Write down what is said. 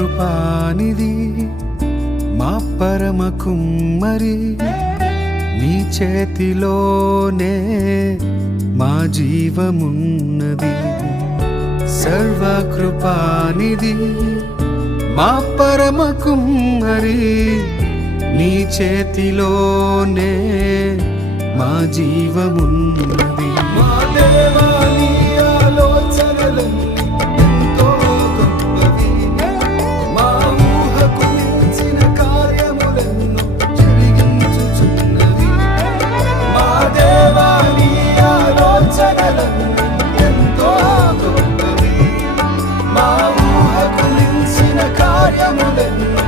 కృపానిధి మా పరమ కుమ్మరి, నీ చేతిలోనే మా జీవమున్నది. సర్వకృపానిధి మా పరమ కుమ్మరి, నీ చేతిలోనే మా జీవమున్నది. మా దేవా నీ ఆలోచనలన్నీ ఎంతో గొప్పవి, మా ఊహకు మించిన కార్యములెన్నో జరిగించుచున్నవి. మా దేవా నీ ఆలోచనలన్నీ ఎంతో గొప్పవి, మా ఊహకు మించిన కార్యములెన్నో